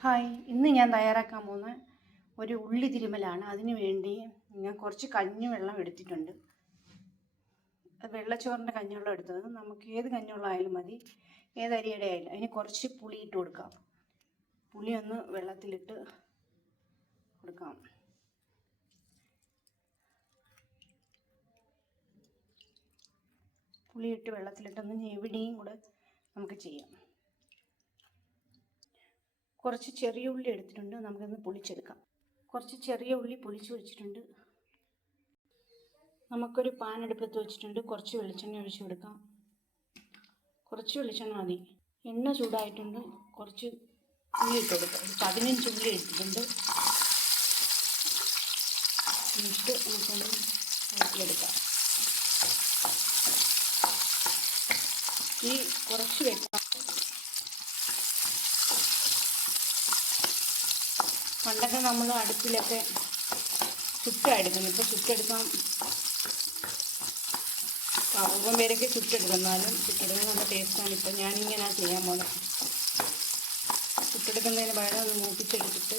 Hi, ഇന്ന് ഞാൻ തയ്യാറാക്കാൻ പോകുന്ന ഒരു ഉള്ളി തിരുമലാണ്. അതിനു വേണ്ടി ഞാൻ കുറച്ച് കഞ്ഞിവെള്ളം എടുത്തിട്ടുണ്ട്. വെള്ളച്ചോറിൻ്റെ കഞ്ഞിവെള്ളം എടുത്തത്. നമുക്ക് ഏത് കഞ്ഞിവെള്ളം ആയാലും മതി, ഏത് അരിയുടെ ആയാലും. അതിന് കുറച്ച് പുളി ഇട്ട് കൊടുക്കാം. പുളി ഒന്ന് വെള്ളത്തിലിട്ട് കൊടുക്കാം. പുളിയിട്ട് വെള്ളത്തിലിട്ടൊന്ന് ഞെവിടിയും കൂടെ നമുക്ക് ചെയ്യാം. കുറച്ച് ചെറിയ ഉള്ളി എടുത്തിട്ടുണ്ട്, നമുക്കൊന്ന് പൊളിച്ചെടുക്കാം. കുറച്ച് ചെറിയ ഉള്ളി പൊളിച്ച് വെച്ചിട്ടുണ്ട്. നമുക്കൊരു പാൻ അടുപ്പത്ത് വെച്ചിട്ടുണ്ട്. കുറച്ച് വെളിച്ചെണ്ണ ഒഴിച്ച് കൊടുക്കാം. കുറച്ച് വെളിച്ചെണ്ണ മതി. എണ്ണ ചൂടായിട്ടുണ്ട്. കുറച്ച് ഉള്ളി ഇട്ട് കൊടുക്കാം. 15 ഉള്ളി എടുത്തിട്ടുണ്ട്. എന്നിട്ട് നമുക്കൊന്ന് വഴറ്റിയെടുക്കാം. ഈ കുറച്ച് വെക്കാം. പണ്ടൊക്കെ നമ്മൾ അടുപ്പിലൊക്കെ ചുട്ടെടുക്കുന്നു. ഇപ്പോൾ ചുട്ടെടുക്കാൻ അപൂർവം പേരൊക്കെ ചുട്ടെടുക്കുന്നാലും ചുട്ടെടുക്കാൻ നല്ല ടേസ്റ്റാണ്. ഇപ്പോൾ ഞാനിങ്ങനെ ചെയ്യാൻ പോകുന്നത്. ചുട്ടെടുക്കുന്നതിന് പകരം ഒന്ന് മൂപ്പിച്ചെടുത്തിട്ട്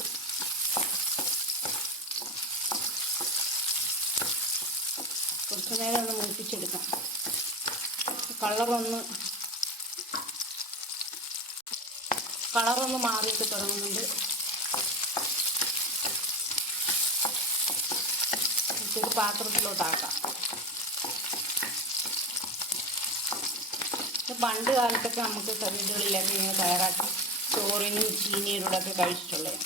കുറച്ച് നേരം ഒന്ന് മൂപ്പിച്ചെടുക്കാം. കളറൊന്ന് മാറിയിട്ട് തുടങ്ങുന്നുണ്ട്. ഒരു പാത്രത്തിലോട്ടാക്കാം. പണ്ട് കാലത്തൊക്കെ നമുക്ക് വീടുകളിലൊക്കെ ഇങ്ങനെ തയ്യാറാക്കി ചോറിനും ചീനിയിലൂടെയൊക്കെ കഴിച്ചിട്ടുള്ളത്.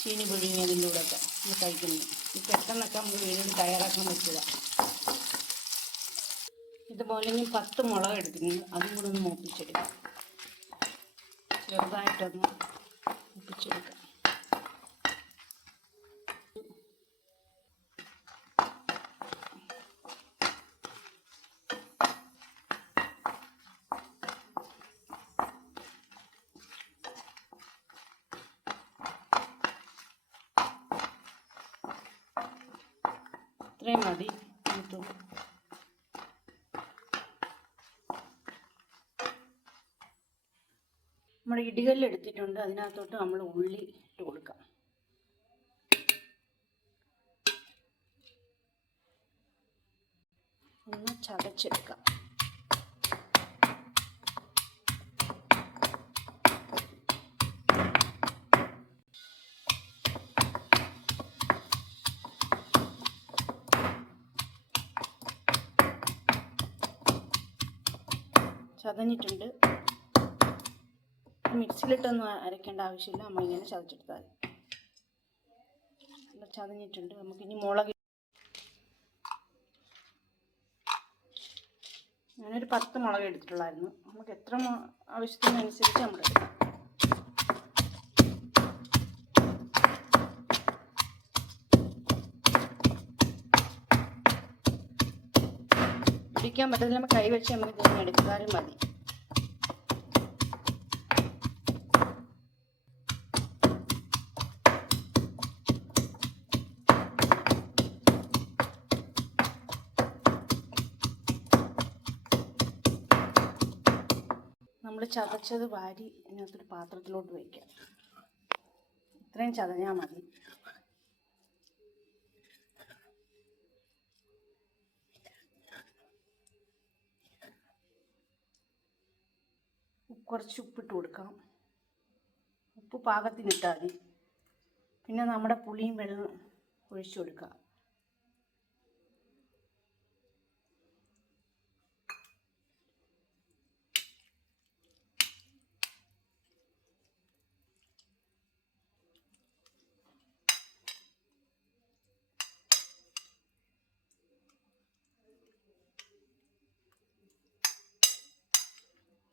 ചീനി പുഴുങ്ങിയതിലൂടെയൊക്കെ നമ്മൾ കഴിക്കുന്നു. ഈ പെട്ടെന്നൊക്കെ നമുക്ക് വീടുകളിൽ തയ്യാറാക്കാൻ പറ്റുക. ഇതുപോലെ ഇനി 10 മുളക് എടുക്കുന്നു. അതും കൂടെ ഒന്ന് മൂപ്പിച്ചെടുക്കാം. ചെറുതായിട്ടൊന്ന് മൂപ്പിച്ചെടുക്കാം. ഇത്രയും മതി. നമ്മൾ ഇടികല്ല് എടുത്തിട്ടുണ്ട്. അതിനകത്തോട്ട് നമ്മൾ ഉള്ളി ഇട്ട് കൊടുക്കാം. ഒന്ന് ചതച്ചെടുക്കാം. ചതഞ്ഞിട്ടുണ്ട്. മിക്സിയിലിട്ടൊന്നും അരയ്ക്കേണ്ട ആവശ്യമില്ല. നമ്മളിങ്ങനെ ചതച്ചെടുത്താൽ മതി. ചതഞ്ഞിട്ടുണ്ട്. നമുക്കിനി മുളക്. ഞാനൊരു 10 മുളക് എടുത്തിട്ടുള്ളായിരുന്നു. നമുക്ക് എത്ര ആവശ്യത്തിനനുസരിച്ച് നമ്മൾ എടുക്കാം. പിടിക്കാൻ പറ്റത്തില്ല. നമ്മൾ കൈ വെച്ച് നമുക്ക് ഇതിനെ എടുത്താലും മതി. നമ്മൾ ചതച്ചത് വാരി ഇതിനകത്തൊരു പാത്രത്തിലോട്ട് വയ്ക്കാം. ഇത്രയും ചതഞ്ഞാൽ മതി. കുറച്ച് ഉപ്പിട്ട് കൊടുക്കാം. ഉപ്പ് പാകത്തിനിട്ടാൽ മതി. പിന്നെ നമ്മുടെ പുളിയും വെള്ളം ഒഴിച്ചു കൊടുക്കാം.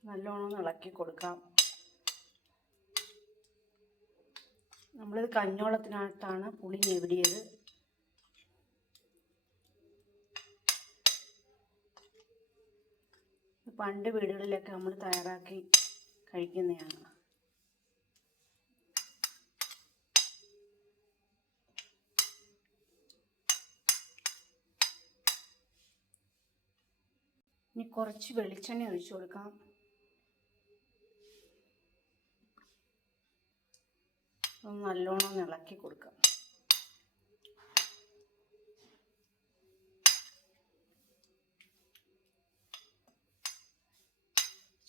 നല്ലോണം ഇളക്കി കൊടുക്കാം. നമ്മളിത് കഞ്ഞോളത്തിനകത്താണ് പുളി ഞെവിടിയത്. പണ്ട് വീടുകളിലൊക്കെ നമ്മൾ തയ്യാറാക്കി കഴിക്കുന്നതാണ്. ഇനി കുറച്ച് വെളിച്ചെണ്ണ ഒഴിച്ചു കൊടുക്കാം. ഒന്ന് നല്ലോണം ഇളക്കി കൊടുക്കാം.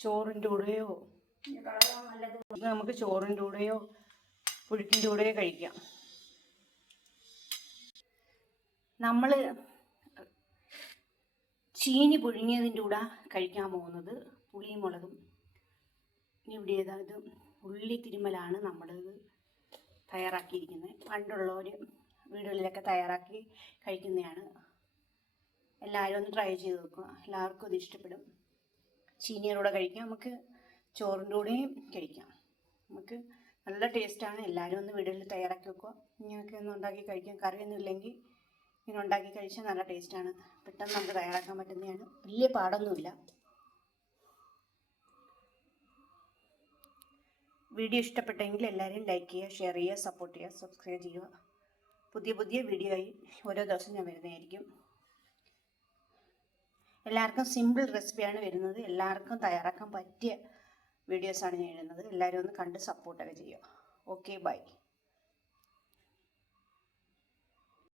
ചോറിൻ്റെ കൂടെയോ നമുക്ക് ചോറിൻ്റെ കൂടെയോ പുഴുക്കിൻ്റെ കൂടെയോ കഴിക്കാം. നമ്മൾ ചീനി പുഴുങ്ങിയതിൻ്റെ കൂടെ കഴിക്കാൻ പോകുന്നത് പുളിയും മുളകും. ഇവിടെ ഇത് ഉള്ളി തിരുമലാണ് നമ്മളിത് തയ്യാറാക്കിയിരിക്കുന്നത്. പണ്ടുള്ളവർ വീടുകളിലൊക്കെ തയ്യാറാക്കി കഴിക്കുന്നതാണ്. എല്ലാവരും ഒന്ന് ട്രൈ ചെയ്ത് നോക്കുക. എല്ലാവർക്കും ഇത് ഇഷ്ടപ്പെടും. ചീനിയുടെ കൂടെ കഴിക്കാം, നമുക്ക് ചോറിൻ്റെ കൂടെയും കഴിക്കാം. നമുക്ക് നല്ല ടേസ്റ്റാണ്. എല്ലാവരും ഒന്ന് വീടുകളിൽ തയ്യാറാക്കി വെക്കുക. ഇങ്ങനെയൊക്കെ ഒന്ന് ഉണ്ടാക്കി കഴിക്കാം. കറിയൊന്നും ഇല്ലെങ്കിൽ ഇങ്ങനെ ഉണ്ടാക്കി കഴിച്ചാൽ നല്ല ടേസ്റ്റാണ്. പെട്ടെന്ന് നമുക്ക് തയ്യാറാക്കാൻ പറ്റുന്നതാണ്. വലിയ പാടൊന്നുമില്ല. വീഡിയോ ഇഷ്ടപ്പെട്ടെങ്കിൽ എല്ലാവരും ലൈക്ക് ചെയ്യുക, ഷെയർ ചെയ്യുക, സപ്പോർട്ട് ചെയ്യുക, സബ്സ്ക്രൈബ് ചെയ്യുക. പുതിയ പുതിയ വീഡിയോ ആയി ഓരോ ദിവസം ഞാൻ വരുന്നതായിരിക്കും. എല്ലാവർക്കും സിമ്പിൾ റെസിപ്പിയാണ് വരുന്നത്. എല്ലാവർക്കും തയ്യാറാക്കാൻ പറ്റിയ വീഡിയോസാണ് ഞാൻ ഇടുന്നത്. എല്ലാവരും ഒന്ന് കണ്ട് സപ്പോർട്ടൊക്കെ ചെയ്യുക. Okay, by.